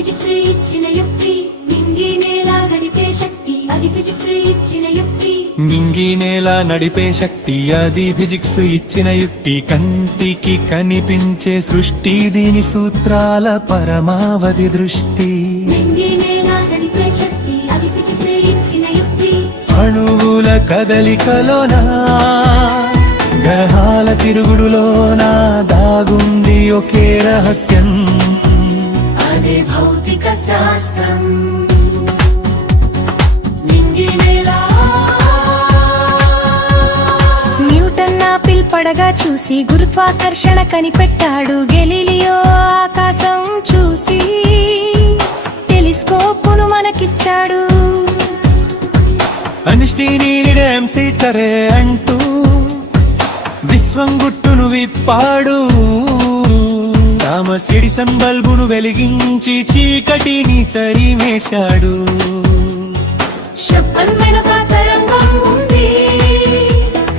physics ఇచ్చిన యుక్తి నింగి నేల నడిపే శక్తి అది ఫిజిక్స్ ఇచ్చిన యుక్తి నింగి నేల నడిపే శక్తి అది ఫిజిక్స్ ఇచ్చిన యుక్తి కంటికి కనిపించే సృష్టి దీని సూత్రాల పరమావధి దృష్టి నింగి నేల నడిపే శక్తి అది ఫిజిక్స్ ఇచ్చిన యుక్తి అణువుల కదలికలోనా గ్రహాల తిరుగుడులోనా దాగుంది ఒకే రహస్యం అదే భౌతిక శాస్త్రం న్యూటన్ ఆపిల్ పడగా చూసి గురుత్వాకర్షణ కనిపెట్టాడు గెలీలియో ఆకాశం చూసి టెలిస్కోపును మనకిచ్చాడు అనిస్టీని ఎంసీ తరే అంటూ విశ్వం గుట్టును విప్పాడు థామస్ ఎడిసన్ బల్బును వెలిగించి చీకటిని తరిమేశాడు శబ్దం వెనుక తరంగం ఉంది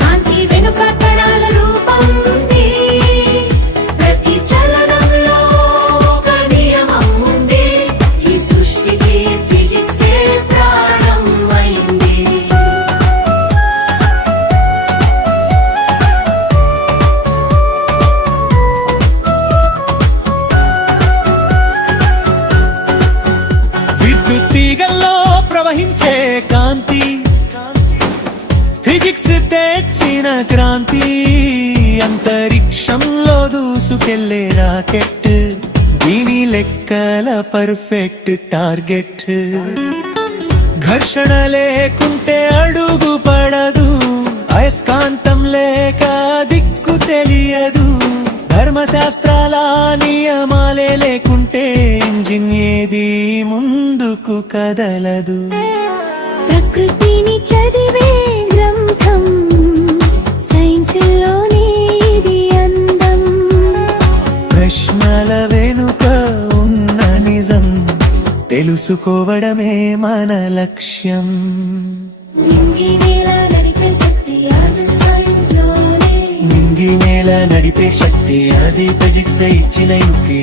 కాంతి వెనుక కణాల రూపం ఉంది ప్రతి చలనంలో ఒక నియమం ఉంది ఈ సృష్టికి ఫిజిక్సే ప్రాణం అయింది విద్యుత్ తీగల్లో ప్రవహించే కాంతి ఫిజిక్స్ తెచ్చిన క్రాంతి అంతరిక్షంలో దూసుకెళ్లే రాకెట్ దీని లెక్కల పర్ఫెక్ట్ టార్గెట్ ఘర్షణ లేకుంటే అడుగు పడదు అయస్కాంతం లేక దిక్కు తెలియదు ధర్మశాస్త్రాల నియమాలే లేకుంటే ఇంజిన్ ఏది ముందుకు కదలదు ప్రకృతిని చదివే గ్రంథం సైన్స్లోని ఇది అందం ప్రశ్నల వెనుక ఉన్న నిజం తెలుసుకోవడమే మన లక్ష్యం నింగి నేల నడిపే శక్తి అది సైన్స్లోనే నింగి నేల నడిపే శక్తి అది ఫిజిక్స్ ఇచ్చిన యుక్తి